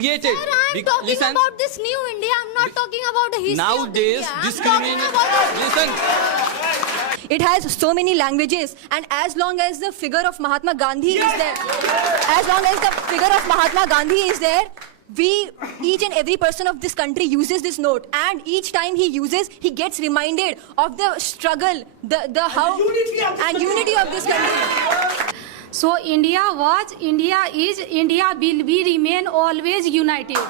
created. Sir, I'm talking Listen, about this new India. I'm not talking about the history nowadays of India. discrimination. Listen, It has so many languages, and as long as the figure of Mahatma Gandhi is there, as long as the figure of Mahatma Gandhi is there, each and every person of this country uses this note, and each time he uses, he gets reminded of the struggle, the how and unity of this country. So India was, India is, India will be remain always united.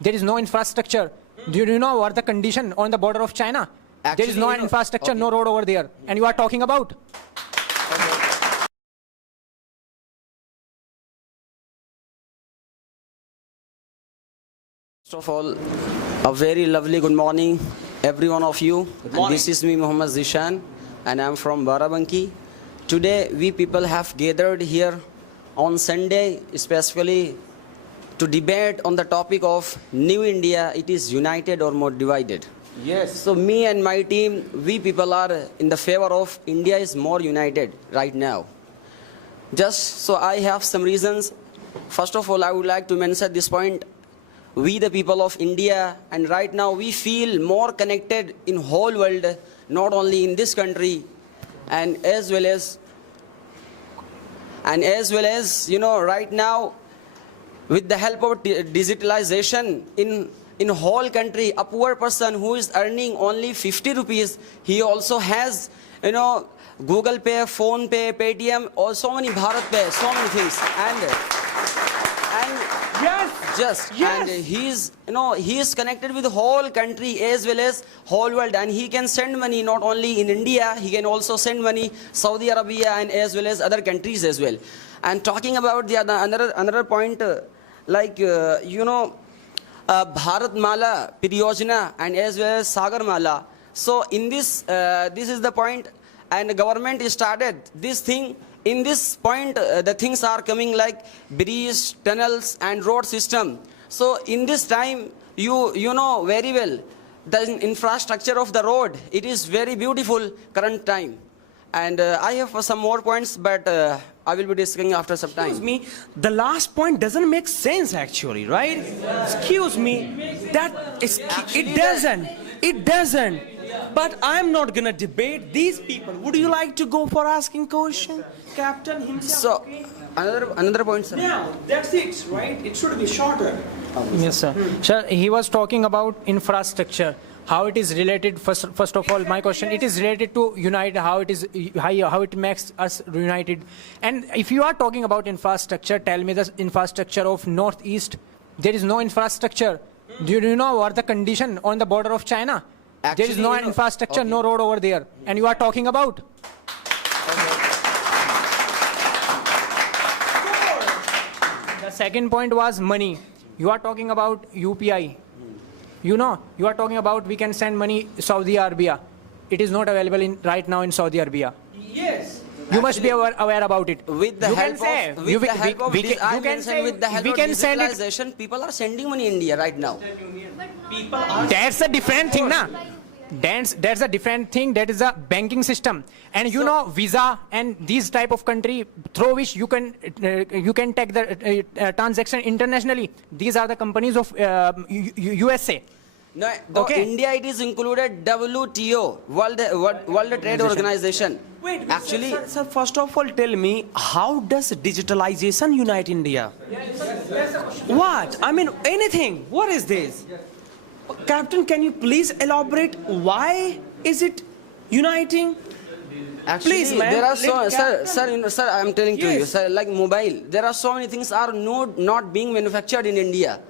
There is no infrastructure. Do you know what the condition on the border of China? There is no infrastructure, no road over there. And you are talking about? First of all, a very lovely good morning, every one of you. This is me, Muhammad Zishan, and I am from Barabanki. Today, we people have gathered here on Sunday, specifically to debate on the topic of New India, it is united or more divided. yes. So me and my team, we people are in the favor of India is more united right now. Just so I have some reasons. First of all, I would like to mention this point. We the people of India, and right now we feel more connected in whole world, not only in this country, and as well as right now, with the help of digitalization in whole country, a poor person who is earning only 50 rupees, he also has, Google Pay, Phone Pay, Paytm, or so many Bharat Pay, so many things, and he is connected with the whole country as well as whole world, and he can send money not only in India, he can also send money Saudi Arabia and as well as other countries as well. And talking about the another point, Bharat Mala, Pariyojana, and as well as Sagar Mala. So in this, this is the point, and the government started this thing. In this point, the things are coming like bridges, tunnels, and road system. So in this time, you know very well, the infrastructure of the road, it is very beautiful current time. And I have some more points, but I will be discussing after some time. Excuse me, the last point doesn't make sense actually, right? Excuse me, it doesn't. But I'm not gonna debate these people. Would you like to go for asking question? Captain himself. So, another point, sir. Now, that's it, right? It should be shorter. Yes, sir. Sir, he was talking about infrastructure. How it is related, first of all, my question, it is related to unite, how it makes us united. And if you are talking about infrastructure, tell me the infrastructure of Northeast. There is no infrastructure. Do you know what the condition on the border of China? There is no infrastructure, no road over there. And you are talking about? The second point was money. You are talking about UPI. You are talking about we can send money Saudi Arabia. It is not available right now in Saudi Arabia. Yes. You must be aware about it. With the help of digitalization, people are sending money in India right now. That's a different thing, na? That's a different thing. That is a banking system, and Visa and these type of country through which you can take the transaction internationally. These are the companies of USA. No, Okay. India, it is included WTO, World Trade Organization. Wait, actually, sir, first of all, tell me, how does digitalization unite India? What? I mean, anything. What is this? Captain, can you please elaborate why is it uniting? actually, Please, ma'am, there are let sir, I am telling to you, Yes. sir, like mobile, there are so many things are not being manufactured in India.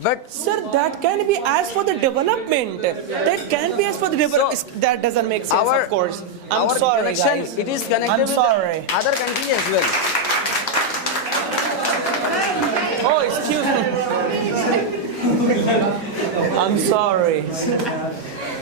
But Sir, that can be as for the development. That can be as for the development. That doesn't make sense, of course. I'm our sorry, connection, guys. it is connected I'm with sorry. other countries as well. Oh, excuse me. I'm sorry.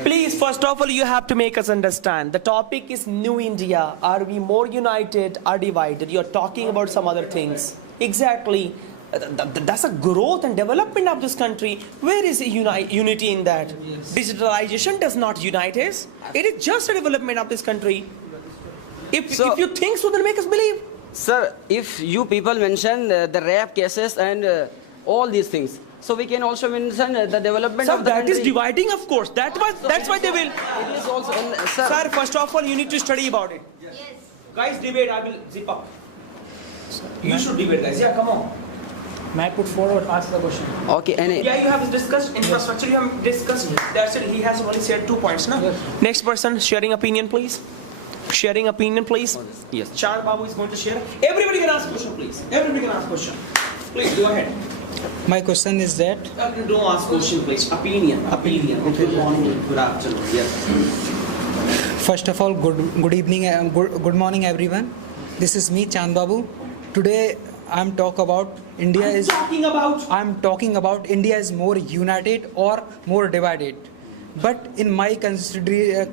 Please, first of all, you have to make us understand. The topic is New India. Are we more united or divided? You're talking about some other things. Exactly. That's a growth and development of this country. Where is unity in that? Digitalization does not unite us. It is just a development of this country. If you think so, then make us believe. Sir, if you people mention the rape cases and all these things. So we can also mention the development Sir, of the that country. is dividing, of course. That's why they will. It is also, sir. Sir, first of all, you need to study about it. Yes. Guys, debate. I will zip up. You should debate, guys. Yeah, come on. May I put forward, ask the question? Okay, and Yeah, you have discussed infrastructure. You have discussed. That's it. He has only said 2 points, no? Yes. Next person, sharing opinion, please. Sharing opinion, please. yes. Chand Babu is going to share. Everybody can ask question, please. Everybody can ask question. Please go ahead. My question is that Don't ask question, please. Opinion. Opinion. Good morning. Good afternoon. Yes. first of all, good evening, good morning, everyone. This is me, Chand Babu. Today, I'm talking about India I'm talking about India is more united or more divided. But in my consideration,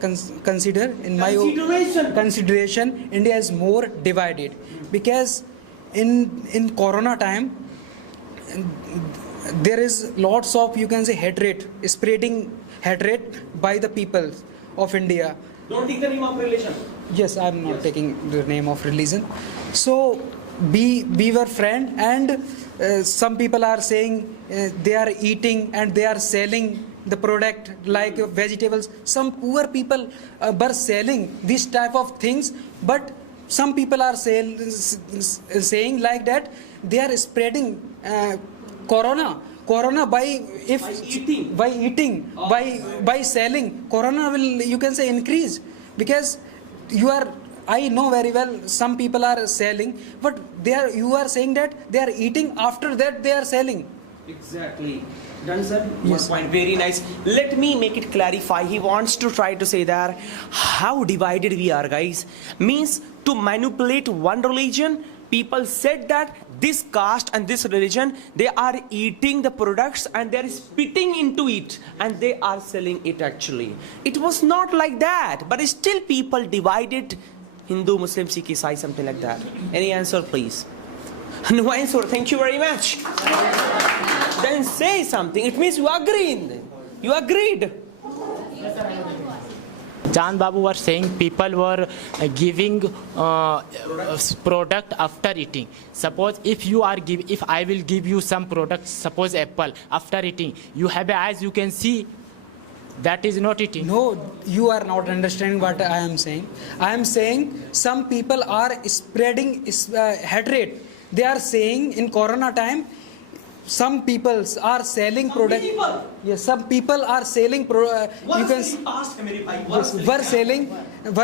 India is more divided because in Corona time there is lots of, you can say, hatred, spreading hatred by the people of India. Don't take the name of religion. Yes, I'm not taking the name of religion. So we were friends, and some people are saying they are eating and they are selling the product like vegetables. Some poor people were selling this type of things, but some people are saying like that they are spreading corona by eating, by selling. Corona will, you can say, increase because I know very well some people are selling, but you are saying that they are eating, after that they are selling. Exactly. Done, sir? Yes. One point. Very nice. Let me make it clarify. He wants to try to say that how divided we are, guys. Means to manipulate one religion. People said that this caste and this religion, they are eating the products and they are spitting into it and they are selling it actually. It was not like that, but still people divided Hindu, Muslim, Sikh, Isai, something like that. Any answer, please? No answer. Thank you very much. Then say something. It means you agreed. You agreed. Chand Babu was saying people were giving product after eating. Suppose if I will give you some product, suppose apple, after eating, you have eyes, you can see. That is not eating. No, you are not understanding what I am saying. I am saying some people are spreading hatred. They are saying in Corona time, some people are selling product. Yes, some people are selling. Were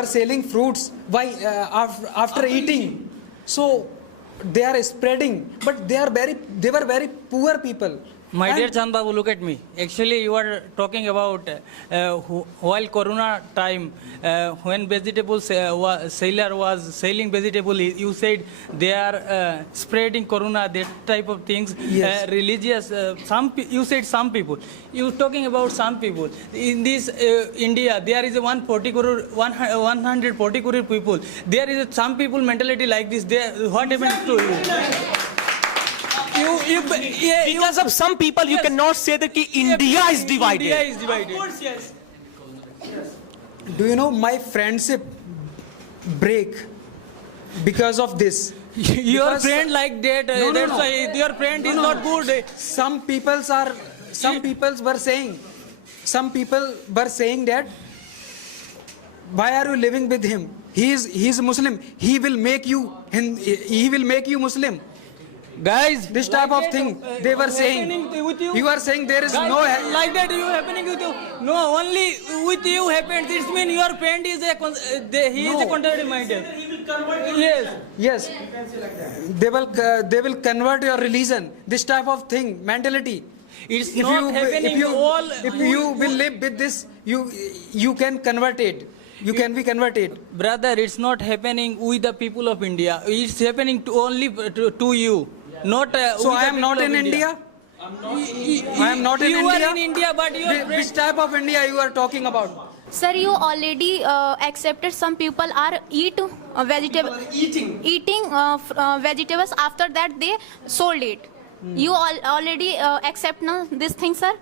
selling fruits after eating. So they are spreading, but they were very poor people. My dear Chand Babu, look at me. Actually, you are talking about while Corona time, when vegetable seller was selling vegetable, you said they are spreading Corona, that type of things. Yes. Religious, you said some people. You talking about some people. In this India, there is 140 crore people. There is some people mentality like this. What happened to you? Because of some people, you cannot say that India is divided. India is divided. Of course, yes. Do you know my friendship break because of this? Your Because- friend like that, No, that's no. why your friend is not good. Some people were saying that why are you living with him? He is Muslim. He will make you Muslim. Guys, This type like of that, thing they were saying. happening with you. You are saying there is Guys, no. like that you happening with you. No, only with you happens. It means your friend is he is a contrary minded. Yes. Yes, they will convert your religion. This type of thing, mentality. It's not happening all. If you will live with this, you can convert it. You can be converted. Brother, it's not happening with the people of India. It's happening only to you. Not So with I the am not people in of India. I am not in you India. are in India, but your Which friend. type of India you are talking about? Sir, you already accepted some people are eating vegetables. After that, they sold it. You already accept now this thing, sir.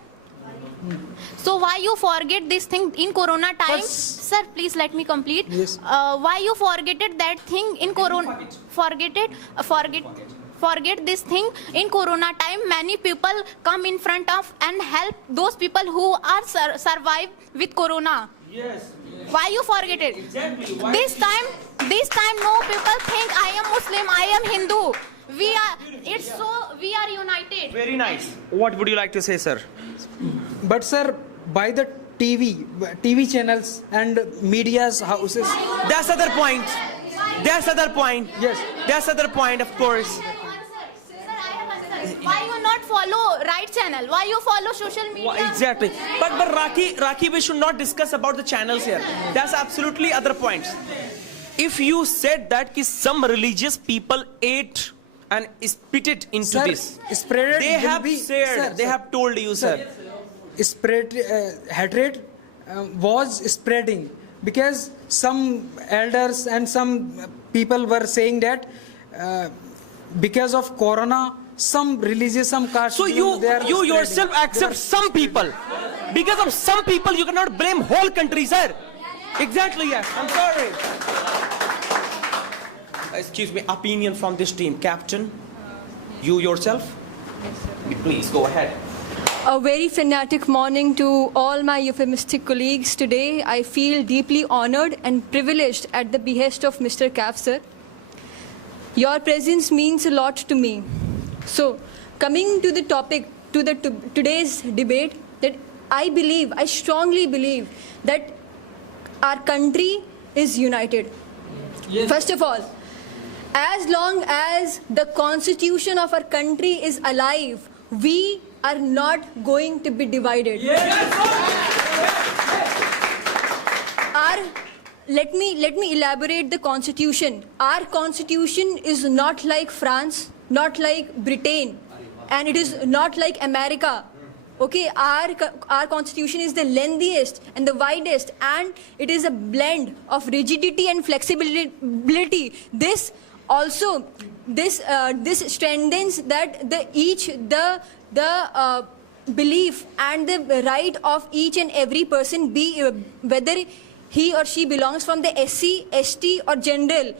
So why you forget this thing in Corona time? Sir, please let me complete. Yes. Why you forgetted that thing in Corona? forget this thing. In Corona time, many people come in front of and help those people who are survive with Corona. Yes. Why you forget it? Exactly. This time, no people think I am Muslim, I am Hindu. We are united. Very nice. What would you like to say, sir? But sir, by the TV channels and media's houses. That's other point. That's other point. Yes. That's other point, of course. Why you not follow right channel? Why you follow social media? Exactly. But Raki, we should not discuss about the channels here. That's absolutely other points. If you said that some religious people ate and spit it into Sir, this, spread they will have be- said, they sir, have told you, sir. Spread hatred was spreading because some elders and some people were saying that because of Corona, some religious, some caste. So they you are spreading. yourself accept some people. Because of some people, you cannot blame whole country, sir. Exactly, yes. I'm sorry. Excuse me, opinion from this team. Captain, you yourself? Please, go ahead. A very fanatic morning to all my euphemistic colleagues. Today, I feel deeply honored and privileged at the behest of Mr. Kaf, sir. Your presence means a lot to me. So, coming to the topic, to today's debate, that I strongly believe that our country is united. Yes. First of all, as long as the constitution of our country is alive, we are not going to be divided. Let me elaborate the constitution. Our constitution is not like France, not like Britain, and it is not like America. Okay, our constitution is the lengthiest and the widest, and it is a blend of rigidity and flexibility. This also, this strengthens that the belief and the right of each and every person, be whether he or she belongs from the SC, ST or general.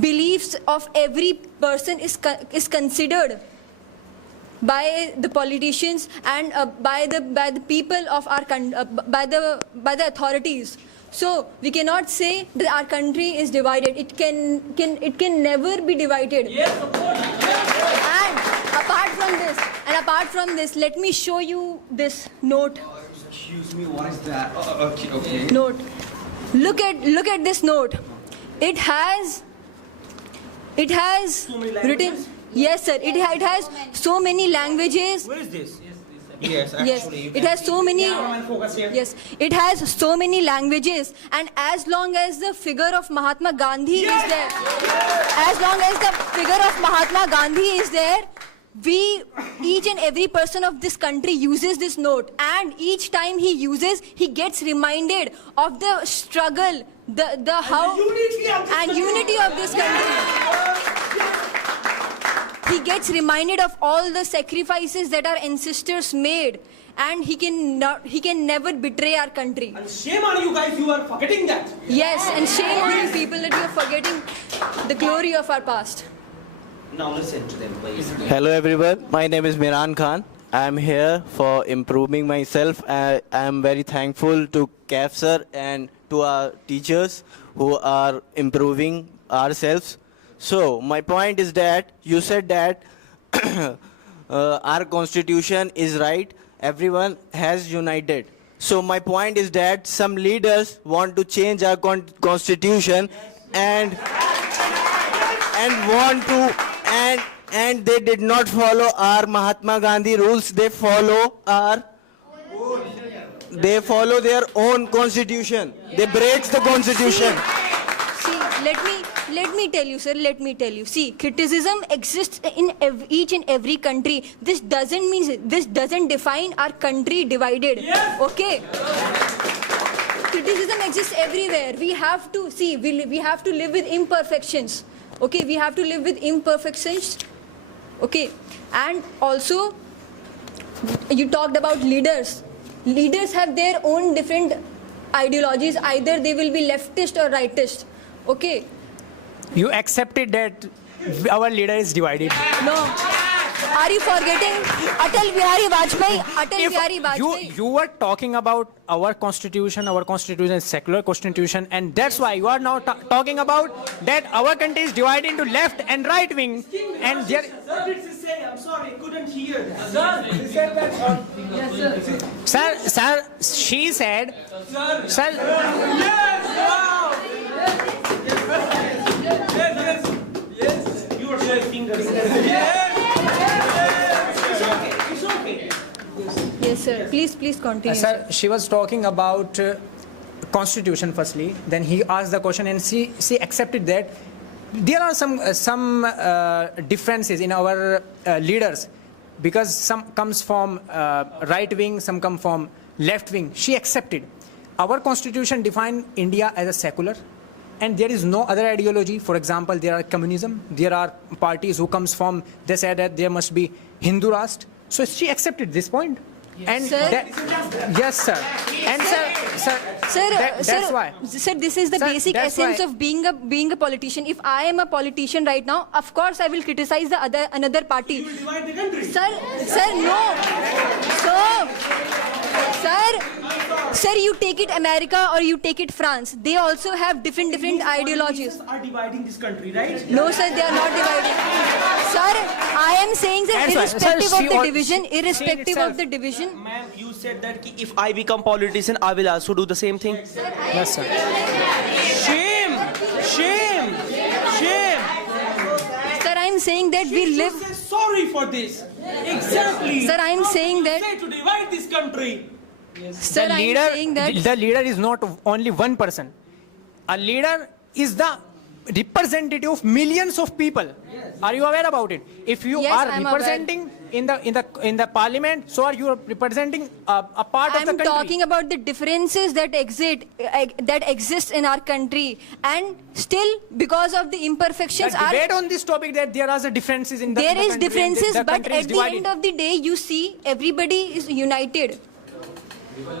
Beliefs of every person is considered by the politicians and by the people of our by the authorities. So we cannot say that our country is divided. It can never be divided. Yes, of course. And apart from this, let me show you this note. Excuse me, what is that? Okay. Note. Look at this note. It has written. Yes, sir. It has so many languages. Where is this? Yes, Yes, actually. it has so many. Focus here. Yes, it has so many languages, and as long as the figure of Mahatma Gandhi is there, as long as the figure of Mahatma Gandhi is there, each and every person of this country uses this note, and each time he gets reminded of the struggle, the how and unity of this country. He gets reminded of all the sacrifices that our ancestors made, and he can never betray our country. And shame on you guys, you are forgetting that. Yes, and shame on you people that you are forgetting the glory of our past. Now listen to them, please. Hello everyone, my name is Miran Khan. I am here for improving myself. I am very thankful to Kaf sir and to our teachers who are improving ourselves. So my point is that you said that our constitution is right, everyone has united. So my point is that some leaders want to change our constitution and they did not follow our Mahatma Gandhi rules. They follow their own constitution. They break the constitution. See, let me tell you, sir. Let me tell you. See, criticism exists in each and every country. This doesn't define our country divided. Yes. Okay. Criticism exists everywhere. We have to see. We have to live with imperfections. Okay, we have to live with imperfections. Okay, and also you talked about leaders. Leaders have their own different ideologies. Either they will be leftist or rightist. Okay. You accepted that our leader is divided. No. Are you forgetting Atal Bihari Vajpayee? Atal Bihari Vajpayee. You were talking about our constitution is secular constitution, and that's why you are now talking about that our country is divided into left and right wing, and there. What did she say? I'm sorry, couldn't hear that. Sir, he said that on. Yes, Sir, she said. Sir. Yes, wow. Yes. You are showing fingers. Yes. It's okay. Yes, sir. Please continue. Sir, she was talking about constitution firstly. Then he asked the question, and she accepted that there are some differences in our leaders, because some comes from right wing, some come from left wing. She accepted. Our constitution defines India as a secular, and there is no other ideology. For example, there are communism. There are parties who comes from, they said that there must be Hindu Rashtra. So she accepted this point. And Sir? yes, sir. And that's why. Sir, this is the basic essence of being a politician. If I am a politician right now, of course I will criticize the another party. You will divide the country. Sir, no. Sir, you take it America or you take it France. They also have different ideologies. Are dividing this country, right? No, sir, they are not dividing. Sir, I am saying that irrespective of the division. Ma'am, you said that if I become politician, I will also do the same thing. Yes, sir. Shame! Sir, I am saying that we live. Say sorry for this. Exactly. Sir, I am saying that. Say to divide this country. Sir, I am saying that. The leader is not only one person. A leader is the representative of millions of people. Are you aware about it? If you Yes, are I'm representing in the parliament, so are you representing a part of the country. I'm talking about the differences that exist in our country, and still because of the imperfections. The debate on this topic that there are the differences in the There is country, differences, the but country is at the divided. end of the day, you see everybody is united.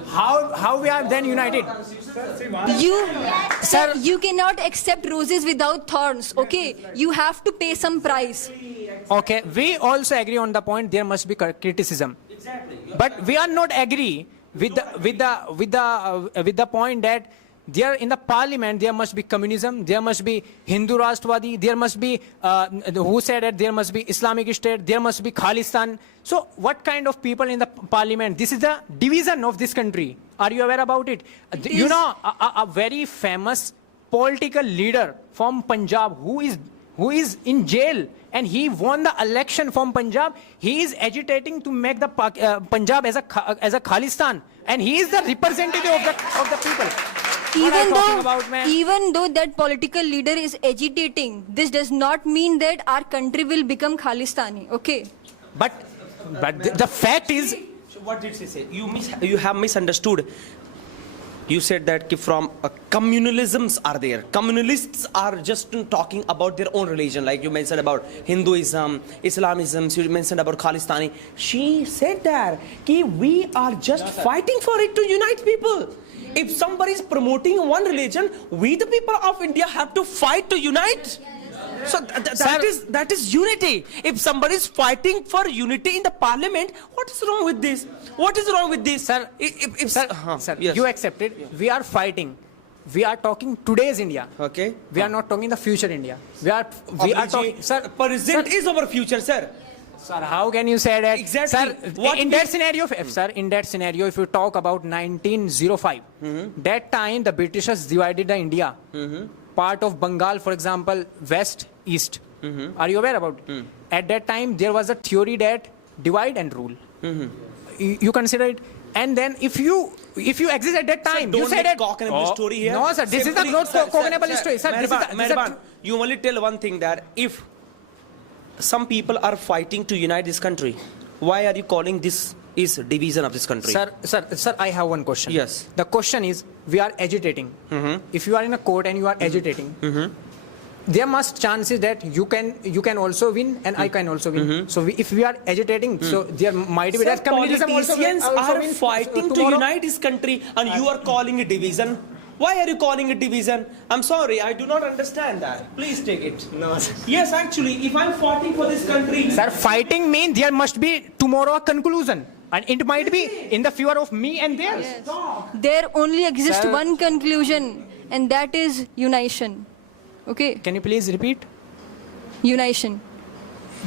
How we are then united? Sir, you cannot accept roses without thorns. Okay, you have to pay some price. Okay, we also agree on the point there must be criticism. Exactly. But we are not agree with the point that there in the parliament there must be communism, there must be Hindu Rashtrwadi, there must be who said that there must be Islamic State, there must be Khalistan. So what kind of people in the parliament? This is the division of this country. Are you aware about it? You know, a very famous political leader from Punjab who is in jail, and he won the election from Punjab. He is agitating to make the Punjab as a Khalistan, and he is the representative of the people. Even though that political leader is agitating, this does not mean that our country will become Khalistani. Okay. But the fact is. What did she say? You have misunderstood. You said that from communalisms are there. Communalists are just talking about their own religion, like you mentioned about Hinduism, Islamism, you mentioned about Khalistani. She said that we are just fighting for it to unite people. If somebody is promoting one religion, we the people of India have to fight to unite. So that is unity. If somebody is fighting for unity in the parliament, what is wrong with this? What is wrong with this? Sir, sir, yes. You accepted. Yeah. We are fighting. We are talking today's India. Okay. We are not talking the future India. We are talking. Sir, present is our future, sir. Sir, how can you say that? Exactly. Sir, in that scenario, if you talk about 1905, that time the Britishers divided the India. Part of Bengal, for example, west, east. Are you aware about it? At that time, there was a theory that divide and rule. You consider it, and then if you exist at that time, sir, you say that. Story here. No, sir, this is not cognable story. Sir, Mehriban, you only tell one thing, that if some people are fighting to unite this country, why are you calling this is division of this country? Sir, I have one question. Yes. The question is, we are agitating. If you are in a court and you are agitating, there must chances that you can also win and I can also win. So if we are agitating, so there might be that communism also politicians are win fighting to unite this country, and you are calling it division. Why are you calling it division? I'm sorry, I do not understand that. Please take it. No. Yes, actually, if I'm fighting for this country, Sir, fighting means there must be tomorrow a conclusion. And it might be in the favor of me and theirs. There only exists Sir. one conclusion, and that is unition. Okay? Can you please repeat? Unition.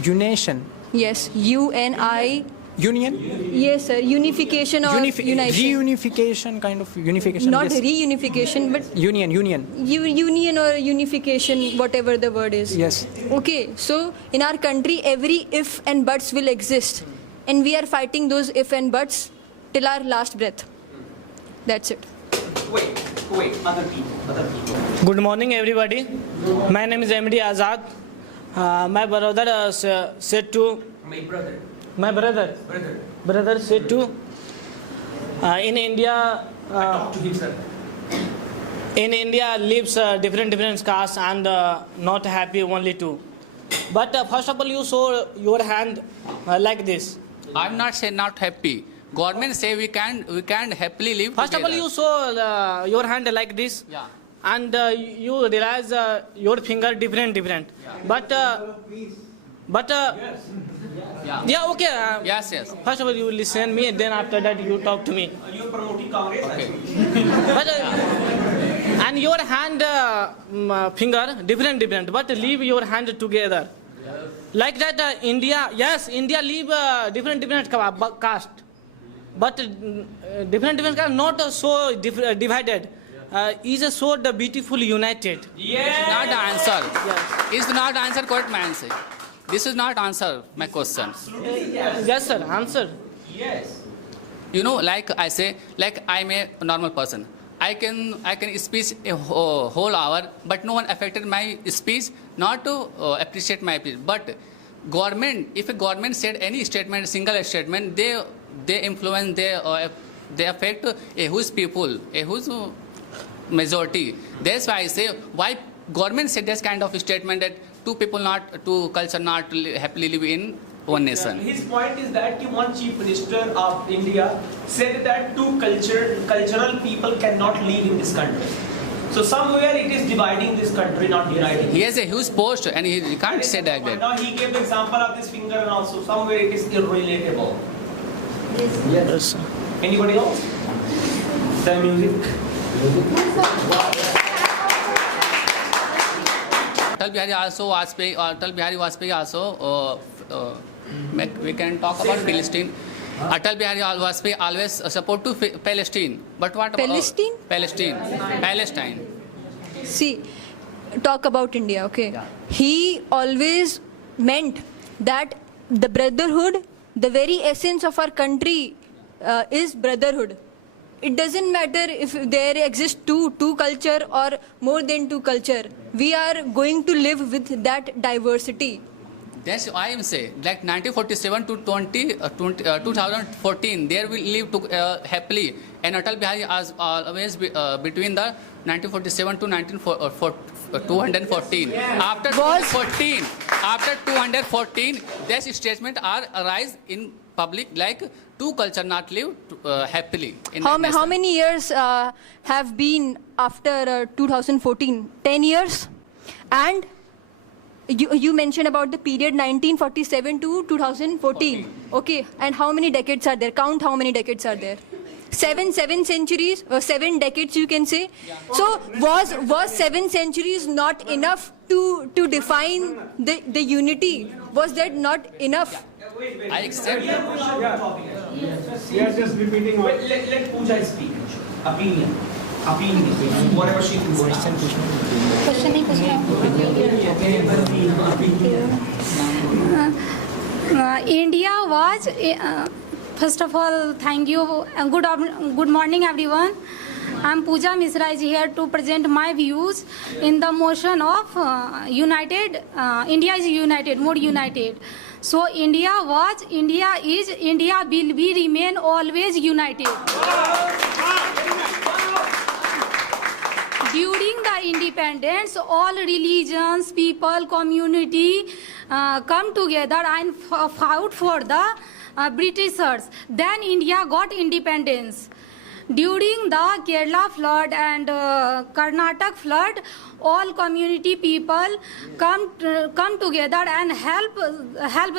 Unation. Yes. U-N-I. Union? Yes, sir. Unification or unition. Reunification, kind of unification. Not yes. reunification, but Union. union or unification, whatever the word is. Yes. Okay, so in our country, every if and buts will exist. And we are fighting those if and buts till our last breath. That's it. wait, other people. Good morning, everybody. My name is MD Azad. My brother said to my brother said to in India. Talk to him, sir. In India lives different castes and not happy only two. But first of all, you show your hand like this. I'm not saying not happy. Government say we can happily live First together. of all, you show your hand like this. Yeah. And you realize your finger different. Yeah. But yeah, okay. Yes. First of all, you listen me, then after that you talk to me. You're promoting Congress. Okay. But and your hand finger different. But leave your hand together. Like that, India leave different caste. But different caste not so divided. Is so the beautiful united. Not the answer. Yes. It's not answer correct my answer. This is not answer my question. Yes, sir. Answer. Yes. You know, like I say, like I'm a normal person. I can speak a whole hour, but no one affected my speech, not to appreciate my speech. But government, if a government said any statement, single statement, they influence, they affect a huge people, a huge majority. That's why I say, why government said this kind of statement that two culture not happily live in one nation. His point is that one chief minister of India said that two cultural people cannot live in this country. So somewhere it is dividing this country, not uniting. He has a huge post and he can't say like that. Now he gave the example of this finger and also somewhere it is irrelatable. Yes. Anybody else? The music. Atal Bihari Vajpayee also we can talk about Palestine. Atal Bihari Vajpayee always support to Palestine. But what about Palestine? See, talk about India, okay? Yeah. He always meant that the brotherhood, the very essence of our country is brotherhood. It doesn't matter if there exists two culture or more than two culture. We are going to live with that diversity. That's why I am saying, like 1947 to 2014, there we live happily. And Atal Bihari was always between the 1947 to 214. After 214, this statement are arise in public like two culture not live happily. In How many years have been after 2014? 10 years? And you mentioned about the period 1947 to 2014. Okay, and how many decades are there? Count how many decades are there. Seven centuries or 7 decades you can say. Yeah. So was 7 centuries not enough to define the unity? Was that not enough? I accept. Yes, just repeating. Let Pooja speak. Opinion. Whatever she can say. India was, first of all, thank you. Good morning, everyone. I'm Pooja Misra is here to present my views in the motion of united. India is united, more united. So India was, India is, India will be remain always united. During the independence, all religions, people, community come together and fought for the Britishers. Then India got independence. During the Kerala flood and Karnataka flood, all community people come together and help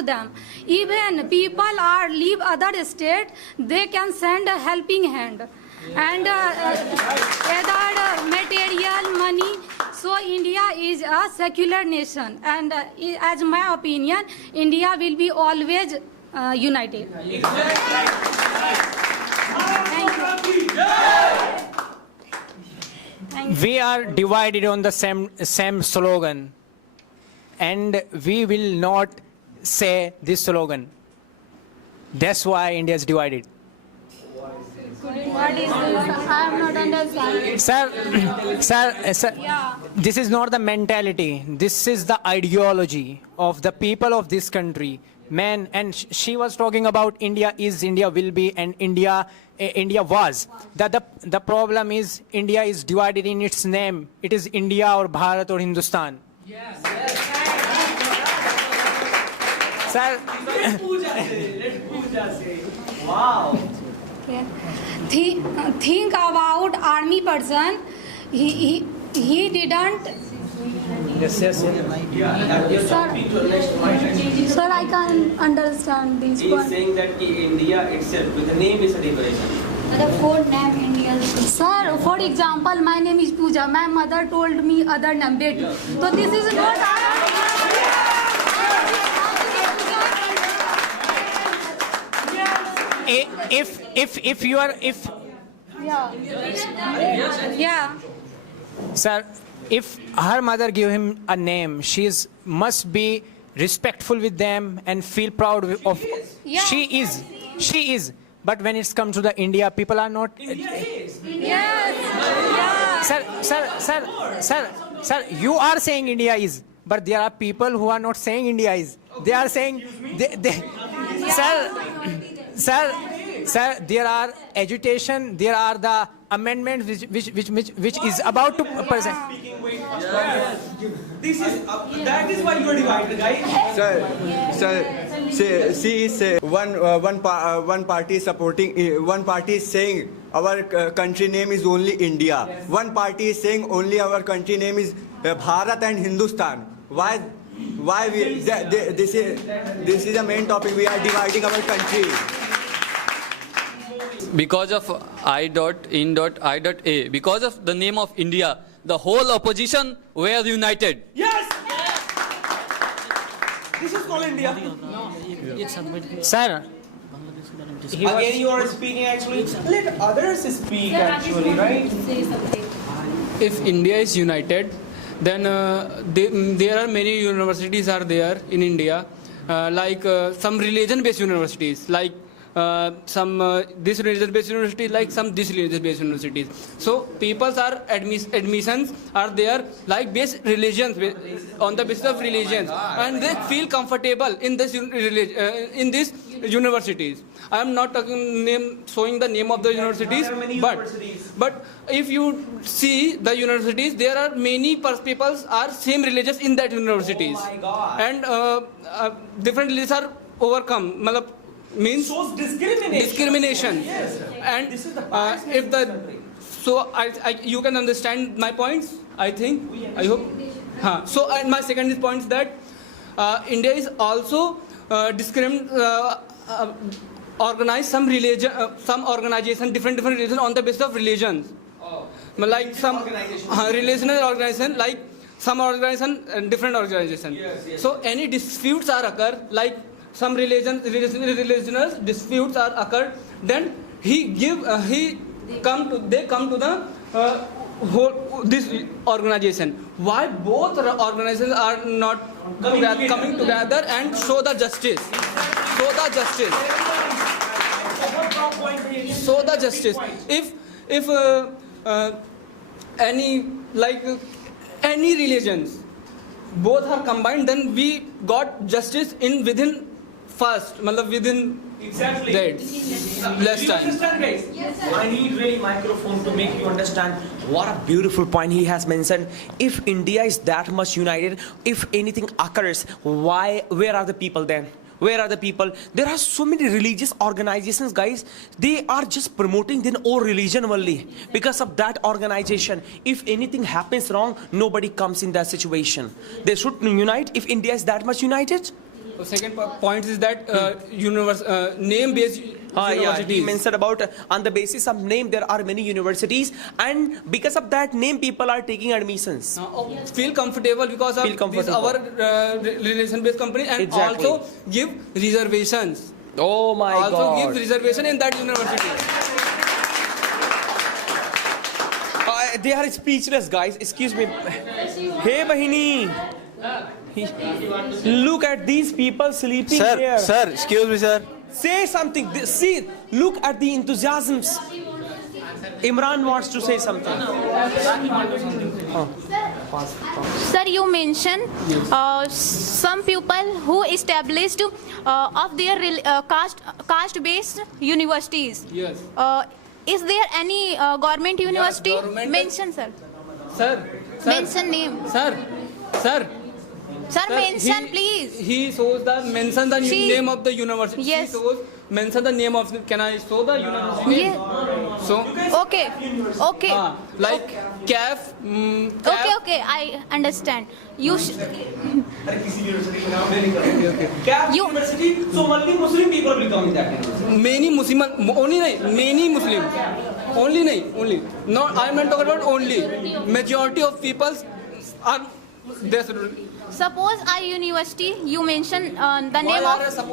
them. Even people are leave other state, they can send a helping hand and other material money. So India is a secular nation, and as my opinion, India will be always united. We are divided on the same slogan, and we will not say this slogan. That's why India is divided. What is this? I am not understanding. Sir, this is not the mentality. This is the ideology of the people of this country. Man, and she was talking about India is, India will be, and India was. The problem is India is divided in its name. It is India or Bharat or Hindustan. Yes. Sir. Let Pooja say. Wow. Okay. Think about army person. He didn't. Yes. Sir, I can't understand this He one. is saying that India itself, with the name is a liberation. The full name Indian. Sir, for example, my name is Pooja. My mother told me other name Betty. So this is not If you are yeah. Sir, if her mother gave him a name, must be respectful with them and feel proud of. Yeah. She is. But when it's come to the India, people are not. Yes. Sir, you are saying India is, but there are people who are not saying India is. They are saying, Sir, there are agitation, there are the amendments which is about to present. That is why you are divided, right? Sir, she is one party supporting, one party is saying our country name is only India. One party is saying only our country name is Bharat and Hindustan. Why this is the main topic. We are dividing our country. Because of I.I.A, because of the name of India, the whole opposition were united. Yes! This is called India. Sir, Again, you are speaking actually. Let others speak actually, right? If India is united, then there are many universities are there in India, like some religion-based universities, like this religion-based university, like some this religion-based universities. So people's are admissions are there like based religions, on the basis of religions, and they feel comfortable in this in these universities. I am not showing the name of the universities, but if you see the universities, there are many peoples are same religious in that universities, and different religions are overcome. Means discrimination. Yes. And if the you can understand my points, I think. I hope. So and my second point is that India is also organize some religion, some organization, different religions on the basis of religions. Like some relational organization, like some organization and different organization. Yes. So any disputes are occur, like some relational disputes are occurred, then they come to the whole this organization. Why both organizations are not coming together and show the justice? Show the justice. If any religions both are combined, then we got justice within Exactly. less time. Understand, guys? Yes, I need really microphone to make you understand what a beautiful point he has mentioned. If India is that much united, if anything occurs, where are the people then? Where are the people? There are so many religious organizations, guys. They are just promoting their own religion only. Because of that organization, if anything happens wrong, nobody comes in that situation. They should unite. If India is that much united. The second point is that name-based Yeah, he universities. mentioned about on the basis of name there are many universities, and because of that name people are taking admissions. Feel comfortable because of Feel this comfortable. our relation-based company, and Exactly. also give reservations. Oh my Also God. give reservation in that university. They are speechless, guys. Excuse me. Hey, Bahini. Look at these people sleeping here. Sir, excuse me, sir. Say something. See, look at the enthusiasms. Imran wants to say something. Sir, you mentioned some people who established of their caste-based universities. Yes. Is there any government university? government- Mention, sir. Sir. Mention name. Sir. Sir, Sir, mention, please. He shows the mention the She- name of the university. Yes. He shows mention the name of. Can I show the university? name? Yeah. So. Okay. Okay. Like CAF. Okay. I understand. You. University, so only Muslim people will come in that university. Many Muslim, only nahi, many Muslim, only nahi, only. No, I am not talking about only. Majority of people are this. Suppose our university, you mention the Why name are of.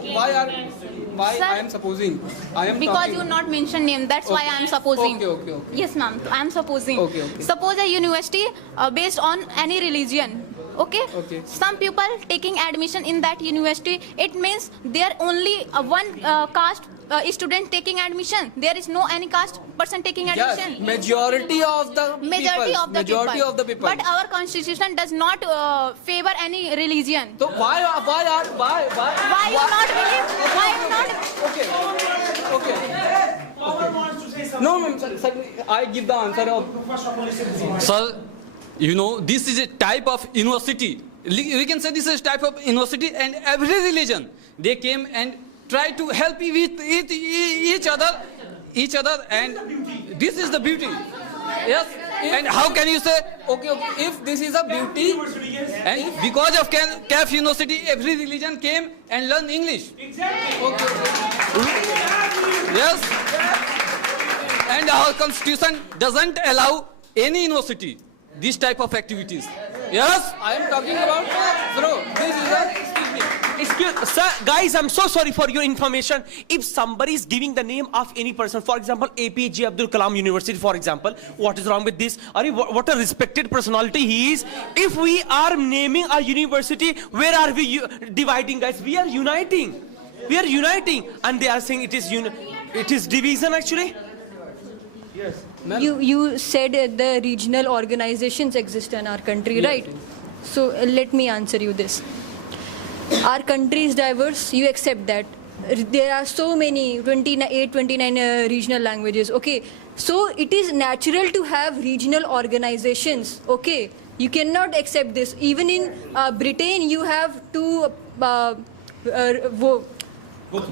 why Sir, I am supposing? I am because talking. you not mention name, that's why I am supposing. Okay. Yes, ma'am. I am supposing. Okay. Suppose a university based on any religion. Okay? Okay. Some people taking admission in that university, it means there only one caste student taking admission. There is no any caste person taking Yes, admission. majority of the Majority people. of the Majority people. of the people. But our constitution does not favor any religion. So why? Why you not believe? Why you not? Okay. No, sir, I give the answer of. Sir, you know, this is a type of university. We can say this is a type of university, and every religion, they came and try to help with each other, and this is the beauty. Yes. And how can you say, okay, if this is a beauty, and because of CAF University, every religion came and learned English. Okay. Yes. And our constitution doesn't allow any university this type of activities. Yes. I am talking about, bro, this is a, Sir, guys, I'm so sorry for your information. If somebody is giving the name of any person, for example, APJ Abdul Kalam University, for example, what is wrong with this? What a respected personality he is. If we are naming a university, where are we dividing, guys? We are uniting. We are uniting. And they are saying it is division, actually. Yes. You said the regional organizations exist in our country, right? So let me answer you this. Our country is diverse, you accept that. There are so many, 29 regional languages, okay? So it is natural to have regional organizations, okay? You cannot accept this. Even in Britain, you have two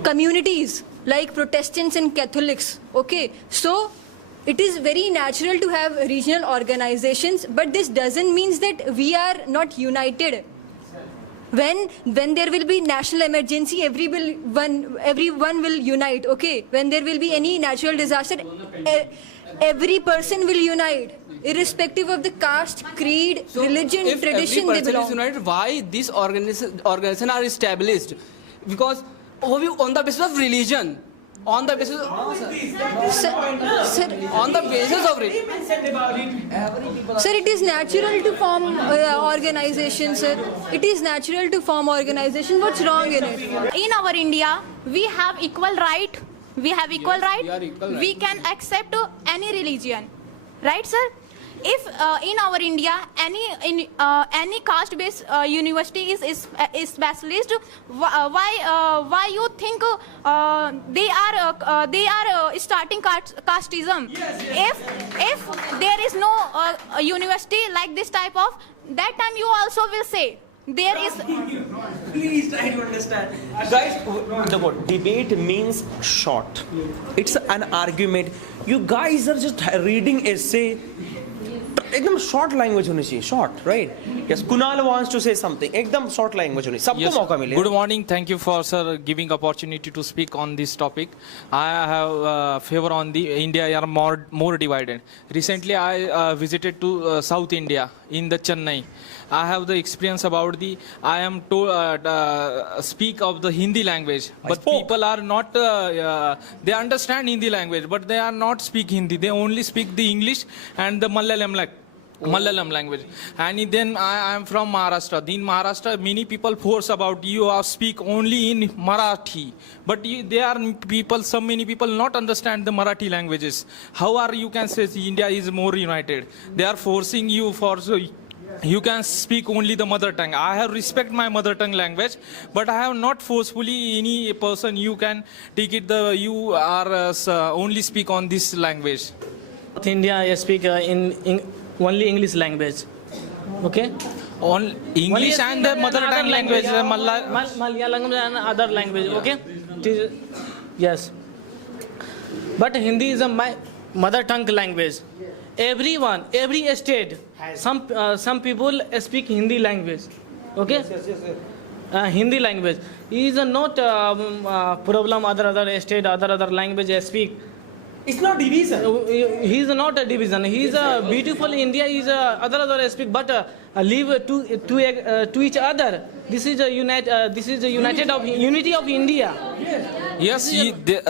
communities, like Protestants and Catholics, okay? So it is very natural to have regional organizations, but this doesn't mean that we are not united. When there will be national emergency, everyone will unite, okay? When there will be any natural disaster, every person will unite, irrespective of the caste, creed, religion, if tradition every they person belong. is united, why these organizations are established? Because on the basis of religion. On the basis of Sir, it is natural to form organizations, sir. It is natural to form organization. What's wrong in it? In our India, we have equal right. We have equal right. we are equal right. We can accept any religion, right, sir? If in our India any caste-based university is specialist, why you think they are starting casteism? If there is no university like this type of, that time you also will say There is. Please try to understand. Guys, look, debate means short. It's an argument. You guys are just reading essay. एकदम short language होनी चाहिए, short, right? Yes, Kunal wants to say something. एकदम short language होनी, सबको मौका मिले. Good morning. Thank you for sir giving opportunity to speak on this topic. I have favor on the India are more divided. Recently, I visited to South India in the Chennai. I have the experience about the. I am to speak of the Hindi language, but people are not. They understand Hindi language, but they are not speak Hindi. They only speak the English and the Malayalam language. And then I am from Maharashtra. In Maharashtra, many people force about you speak only in Marathi. But there are people, so many people not understand the Marathi languages. How are you can say India is more united? They are forcing you for so you can speak only the mother tongue. I have respect my mother tongue language, but I have not forcefully any person you can take it the you are only speak on this language. South India, I speak in only English language. Okay? On English and the mother tongue language, Malayalam and other language. Okay? Yes. But Hindi is my mother tongue language. Everyone, every state, some people speak Hindi language. Okay? Hindi language is not problem. Other state, other language speak. It's not division. He is not a division. He is a beautiful India. He is other speak, but live to each other. This is a unity of India. Yes,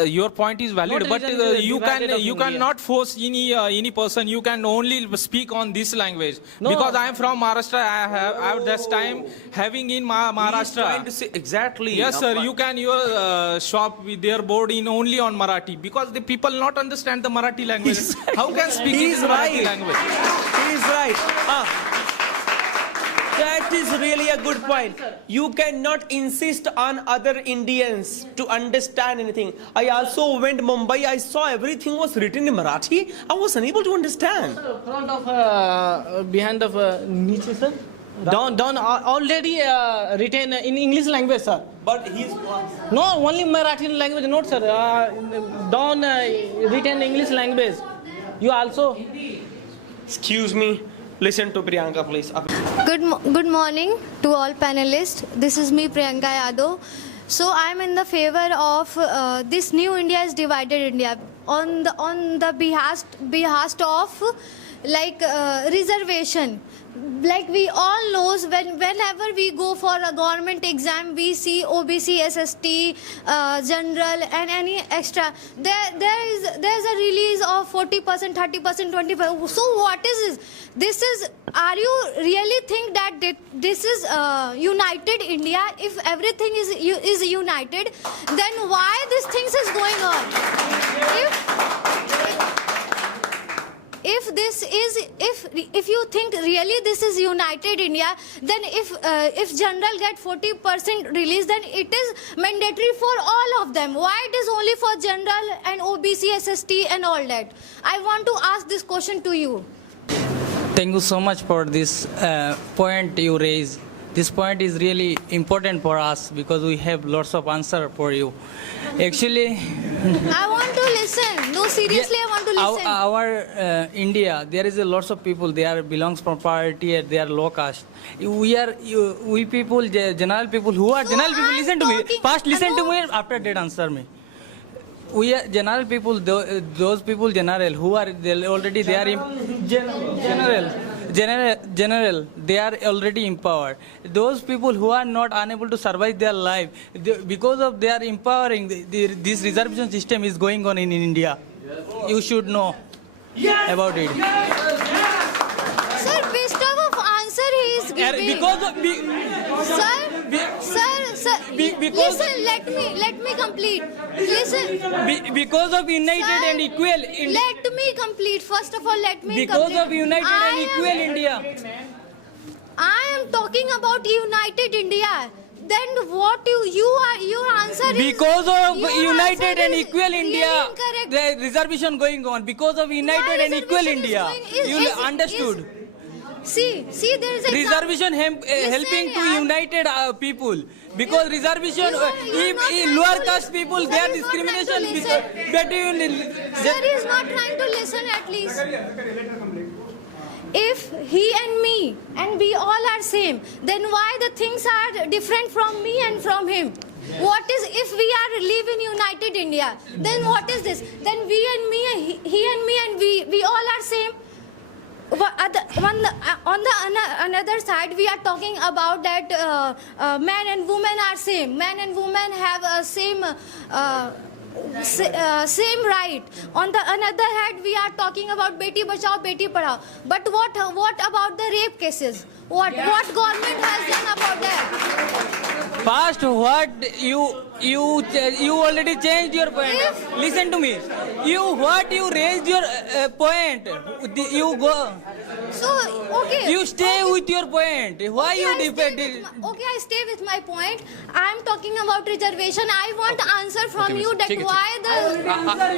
your point is valid, but you cannot force any person. You can only speak on this language. No. Because I am from Maharashtra. I have this time having in Maharashtra. He's trying to say exactly. Yes, sir. You can your shop with their board in only on Marathi because the people not understand the Marathi language. How can speak in Marathi language? He is right. That is really a good point. You cannot insist on other Indians to understand anything. I also went to Mumbai. I saw everything was written in Marathi. I was unable to understand. Front of behind of niche, sir. Down already written in English language, sir. But he's no only Marathi language, not sir. Down written English language. You also. Excuse me. Listen to Priyanka, please. Good morning to all panelists. This is me, Priyanka Yadav. So I am in the favor of this new India is divided India on the behest of like reservation. Like we all knows whenever we go for a government exam, we see OBC, SST, general and any extra. There's a release of 40%, 30%, 25%. So what is this? This is. Are you really think that this is united India? If everything is united, then why these things is going on? If you think really this is united India, then if general get 40% release, then it is mandatory for all of them. Why it is only for general and OBC, SST and all that? I want to ask this question to you. Thank you so much for this point you raised. This point is really important for us because we have lots of answer for you. Actually, I want to listen. No, seriously, I want to listen. Our India, there is a lots of people. They are belongs from poverty. They are low caste. We people, general people who are general people. Listen to me. First, listen to me. After that, answer me. We are general people. Those people general who are already they are general, they are already empowered. Those people who are not unable to survive their life, because of they are empowering, this reservation system is going on in India. You should know about it. Sir, based off of answer he is giving. Listen, let me complete. Listen. Because of united Sir, and equal. Let me complete. First of all, let me because complete. Of united and equal India. I am talking about united India. Then what your answer is because of united and equal really India, incorrect. the reservation going on because of united and equal India. You understood. See, there is a Reservation helping to united people. Because reservation, if lower caste people, their discrimination between. Sir is not trying to listen at least. If he and me and we all are same, then why the things are different from me and from him? What is if we are live in United India? Then what is this? Then we and me, he and me and we all are same. On the another side, we are talking about that men and women are same. Men and women have a same right. On the another hand, we are talking about Beti Bachao, Beti Padhao. But what about the rape cases? What government has done about that? Past what you already changed your point. Listen to me. You raised your point. You go. So okay. You stay with your point. Why Okay, you I defend stay it? with okay, I stay with my point. I am talking about reservation. I want answer from you that why the.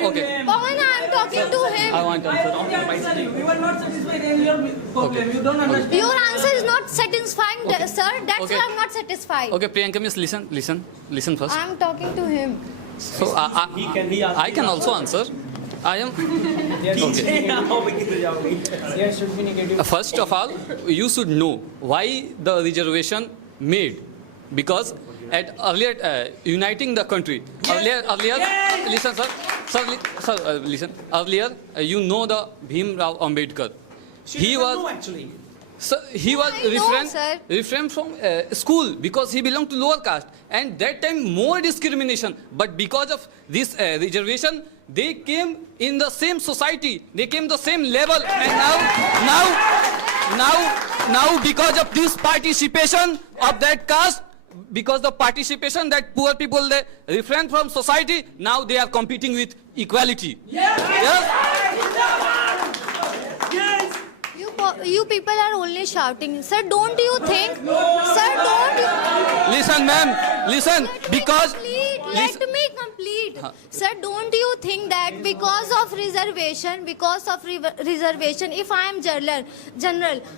Okay. Pawan, I am talking to him. I want to answer. You are not satisfied in your problem. You don't understand. Your answer is not satisfying, sir. That's Okay. why I'm not satisfied. Okay, Priyanka, miss, listen first. I'm talking to him. So I can also answer. I am. Okay. First of all, you should know why the reservation made, because at earlier uniting the country. Earlier, listen, sir, listen. Earlier, you know the Bhim Rao Ambedkar. He was actually. So he was I know, refrained from school because he belonged to lower caste, and that time more discrimination. But because of this reservation, they came in the same society, they came the same level, and now because of this participation of that caste, because the participation that poor people they refrain from society, now they are competing with equality. You people are only shouting. Sir, don't you think? Sir, don't you... Listen, ma'am. Listen, because... Let me complete. Sir, don't you think that because of reservation, if I am general,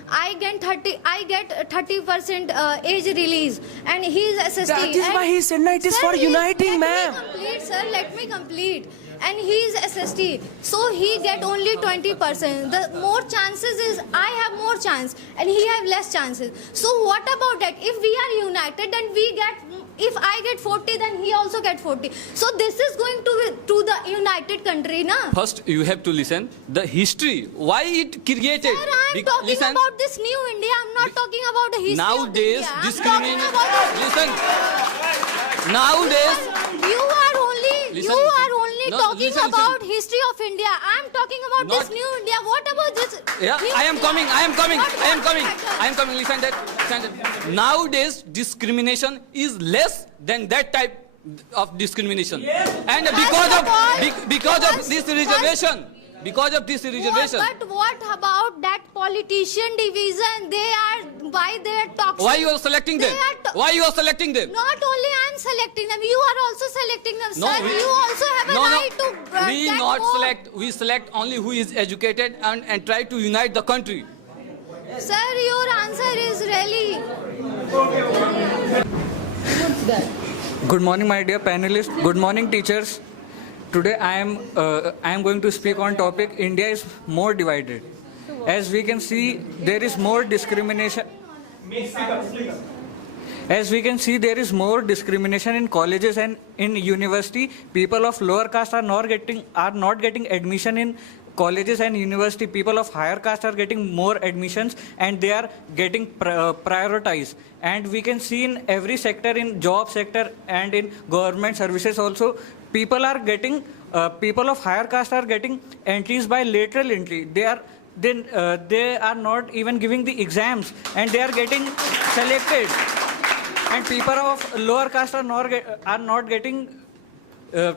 I get 30% age release, and he is SST. That is why he said no, it is for uniting, ma'am. Let me complete. And he is SST, so he get only 20%. The more chances is I have more chance, and he have less chances. So what about that? If we are united, then we get. If I get 40, then he also get 40. So this is going to the united country, na? First, you have to listen the history. Why it created? Sir, I am talking about this new India. I'm not talking about the history Nowadays, of India. discrimination. Listen. Nowadays. You are only talking about history of India. I'm talking about this new India. What about this? Yeah, I am coming. Listen that. Nowadays, discrimination is less than that type of discrimination. And because of this reservation. But what about that politician division? Why they are toxic? Why you are selecting them? Why you are selecting them? Not only I am selecting them, you are also selecting them, sir. You also have a right to we get not vote. select. We select only who is educated and try to unite the country. Sir, your answer is really... Good morning, my dear panelists. Good morning, teachers. Today I am going to speak on topic India is more divided. As we can see, there is more discrimination. As we can see, there is more discrimination in colleges and in university. People of lower caste are not getting admission in colleges and university. People of higher caste are getting more admissions, and they are getting prioritized. And we can see in every sector, in job sector and in government services also, people of higher caste are getting entries by lateral entry. They are not even giving the exams, and they are getting selected. And people of lower caste are not getting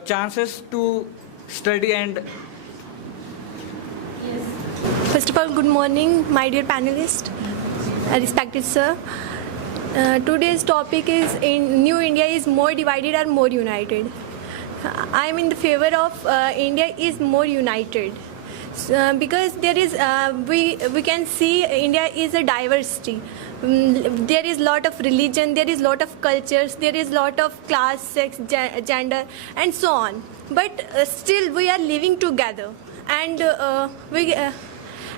chances to study. And first of all, good morning, my dear panelist, respected sir. Today's topic is New India is more divided or more united. I am in the favor of India is more united. because there is we can see India is a diversity. There is lot of religion, there is lot of cultures, there is lot of class, sex, gender, and so on. But still we are living together, and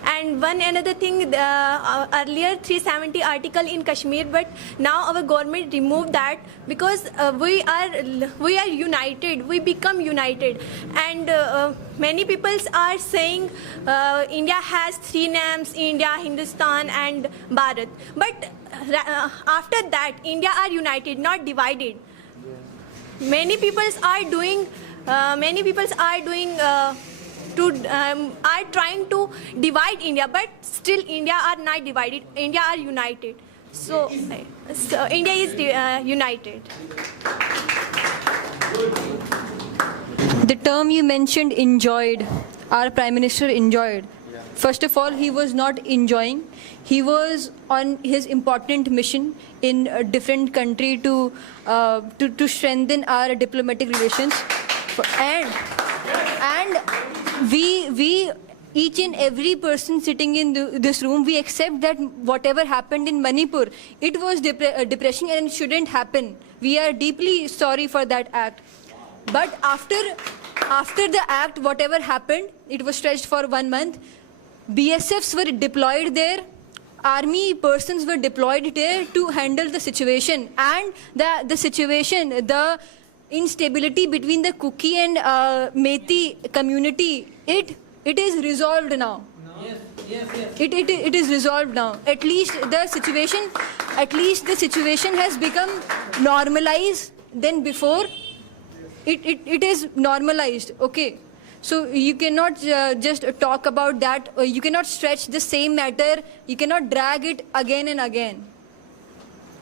and one another thing, earlier 370 article in Kashmir, but now our government removed that because we are united, we become united, and many people are saying India has 3 names, India, Hindustan and Bharat, but after that India are united, not divided. Many people are doing are trying to divide India, but still India are not divided. India are united. So India is united. The term you mentioned, enjoyed, our Prime Minister enjoyed. First of all, he was not enjoying. He was on his important mission in a different country to strengthen our diplomatic relations. And we each and every person sitting in this room, we accept that whatever happened in Manipur, it was depression and it shouldn't happen. We are deeply sorry for that act. But after the act, whatever happened, it was stretched for 1 month. BSFs were deployed there. Army persons were deployed there to handle the situation. And the situation, the instability between the Kuki and Methi community, it is resolved now. It is resolved now. At least the situation has become normalized than before. It is normalized. Okay. So you cannot just talk about that. You cannot stretch the same matter. You cannot drag it again and again.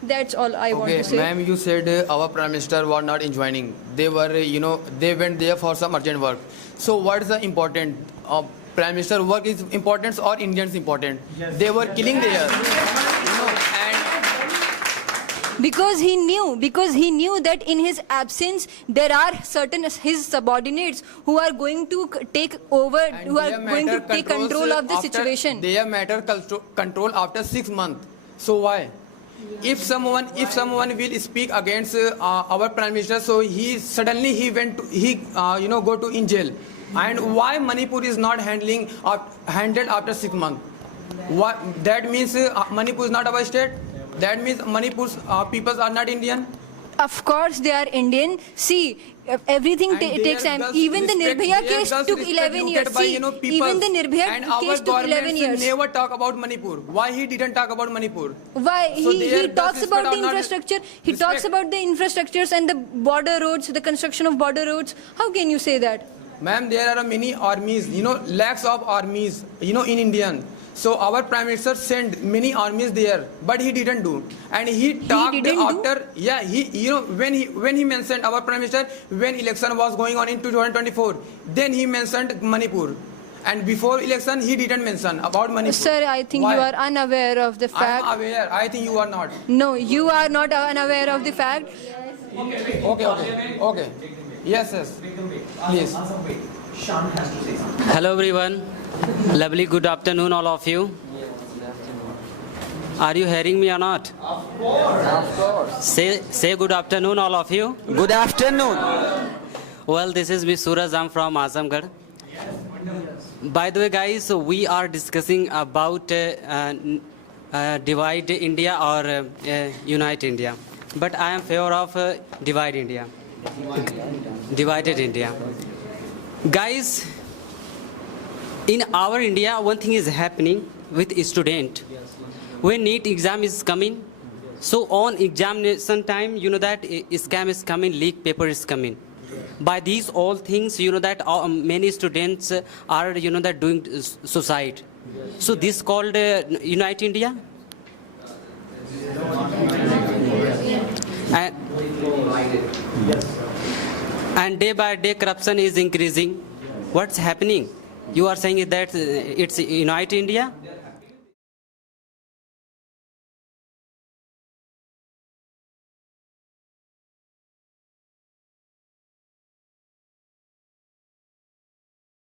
That's all I want to say. Ma'am, you said our Prime Minister was not enjoining. They were, they went there for some urgent work. So what is the important? Prime Minister work is important or Indians important? Yes. They were killing there. Because he knew that in his absence there are certain his subordinates who are going to take over, who are going to take control of the situation. They have matter control after 6 months. So why? If someone will speak against our Prime Minister, so he go to in jail. And why Manipur is not handled after 6 months? What that means? Manipur is not our state. That means Manipur's people are not Indian. Of course they are Indian. See, everything takes time. Even the Nirbhaya case took 11 years. Even the Nirbhaya case took 11 years. Never talk about Manipur. Why he didn't talk about Manipur? Why? He talks about the infrastructure. He talks about the infrastructures and the border roads, the construction of border roads. How can you say that? Ma'am, there are many armies, lakhs of armies, in India. So our Prime Minister sent many armies there, but he didn't do. And he talked after, when he mentioned our Prime Minister, when election was going on in 2024, then he mentioned Manipur. And before election, he didn't mention about Manipur. Sir, I think you are unaware of the fact. I am aware. I think you are not. No, you are not unaware of the fact. Okay. Yes. Please. Hello everyone. Lovely good afternoon all of you. Are you hearing me or not? Of course. Say good afternoon all of you. Good afternoon. Well, this is Miss Suraj. I'm from Azamgarh. By the way, guys, we are discussing about divide India or unite India. But I am favor of divide India. Divided India. Guys, in our India, one thing is happening with a student. When NEET exam is coming, so on examination time, that scam is coming, leak paper is coming. By these all things, that many students are, that doing suicide. So this called Unite India. And day by day corruption is increasing. What's happening? You are saying that it's Unite India?